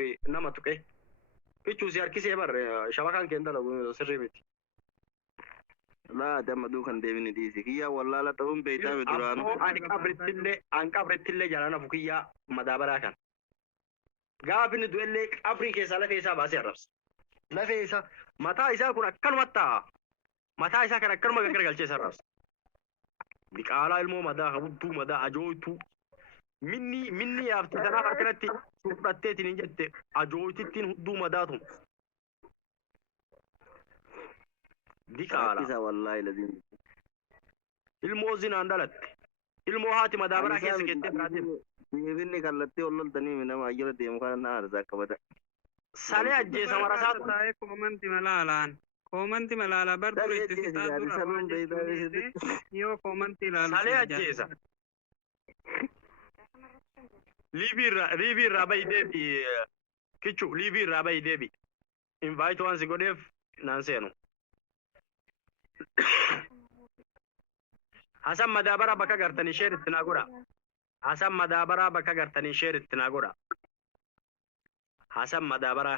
في نما تكه كيشو سيار كيسي بر شبكان كندا لو سريبت لا تم دوكان ديفين ديسي كيا والله لا تقوم بيتا بدران أبو أنك أبرتلي جالانا فكيا مدابرا كان قابل دويلي أبري كيسا لفيسا باسي الربس لفيسا متى إسا كنا كن متى إسا كنا كن ما كرجال كيسا الربس بقالا المو مدى هبدو مدى أجويتو مني يا فتنا فكرتي سورتي تنجت أجويتي تين هدو مداتهم بقالا كيسا والله لذين الموزين عندلت الموهات مدابرا كيسا كتير براتين ديفين كالتي والله تاني من ما أجرا ديم كان نار ذاك بدا سالي أجيسا مرسات تاي كومنتي ملالان كومنتي ملالا برضو اتفاقات دور سالون بيتا يو كومنتي لالو سالي أجيسا ليبي رابي ديبي كيتشو ليبي رابي ديبي invite once godef nanseno hasan madabara baka gartani share tinagura hasan madabara baka gartani share tinagura hasan madabara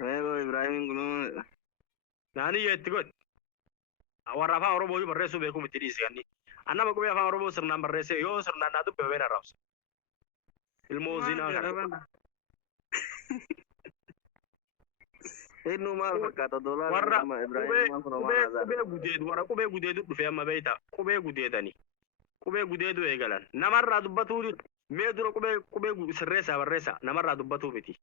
ايوه ابراهيم قولوا nani yettigot warafa orobo yu barresu beku mitidis ganni anna bago ya fa orobo sirna barrese yo sirna nadu bebena raps ilmozina gar انه ما فكات دولار warra ما ابراهيم ما كانوا ما هذا kube gudedu warra kube gudedu dufe amma beita kube gudedani kube gudedu egalan namarra dubbatu me duro kube sirresa barresa namarra dubbatu miti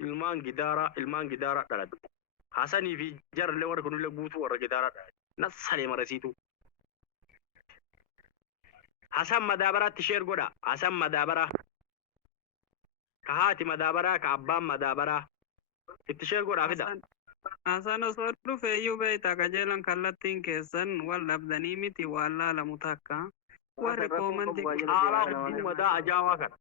ilman gidara dalad hasani fi jarle warra kunule gutu warra gidara nasale marasitu hasan madabara tishir goda hasan madabara kahati madabara ka abban madabara ittishir goda fida asana sodu feyu beita kajelan kallattin kesan wal abdani miti walla la mutakka warre komanti ala mada ajawa kan